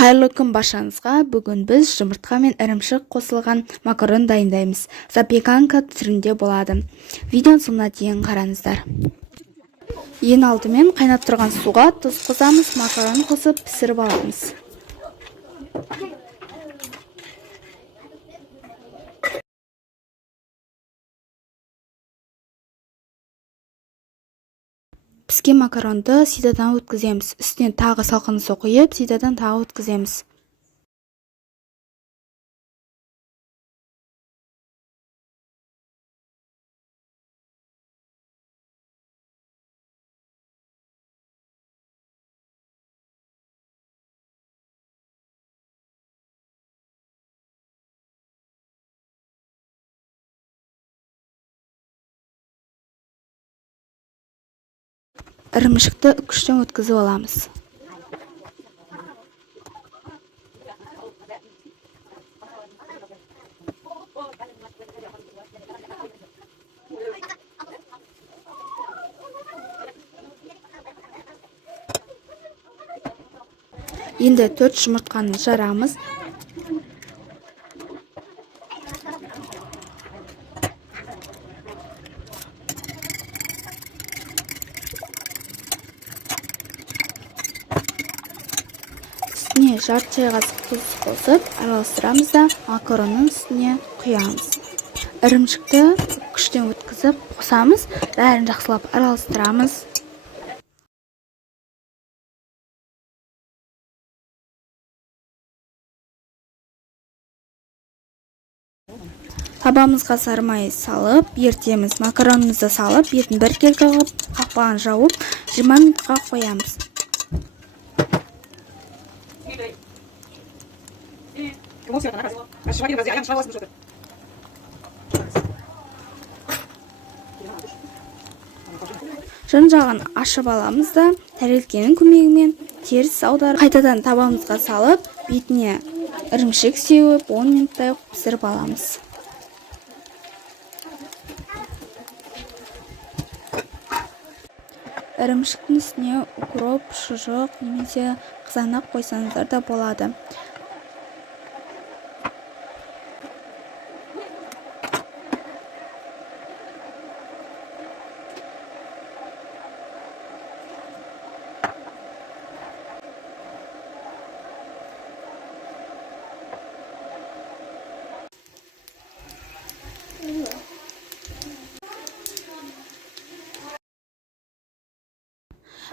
Қайырлы күн баршаңызға. Бүгін біз жұмыртқа мен ірімшік қосылған макарон дайындаймыз. Запеканка түрінде болады. Видеоны соңына дейін қараңыздар. Ең алдымен қайнап тұрған суға тұз қосамыз, макарон қосып пісіріп аламыз. Піскен макаронды сидадан өткіземіз. Үстінен тағы салқын су құйып, сидадан тағы өткіземіз. Ірімшікті үккіштен өткізіп аламыз. Енді 4 жұмыртқаны жарамыз. Үстіне жарты чай қасық тұз қосып араластырамыз да макаронның үстіне құямыз. Ірімшікті үккіштен өткізіп қосамыз, бәрін жақсылап араластырамыз. Табамызға сармай салып, ертеміз. Макаронымызды салып, бетін бір келкі қылып, қақпағын жауып, 20 минутқа қоямыз. Жан-жағын ашып аламыз да, тәрелкенің көмегімен теріс аударып, қайтадан табамызға салып, бетіне ірімшік сеуіп, 10 минуттай пісіріп аламыз. Ірімшіктің үстіне укроп, шұжық немесе қызанақ қойсаңыздар да болады.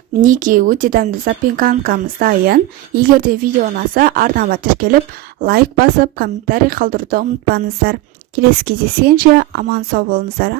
Мінекей өте дәмді запеканкамыз дайын. Егер де видео ұнаса, арнама тіркеліп, лайк басып, комментарий қалдыруды ұмытпаңыздар. Келесі кездескенше аман сау болыңыздар.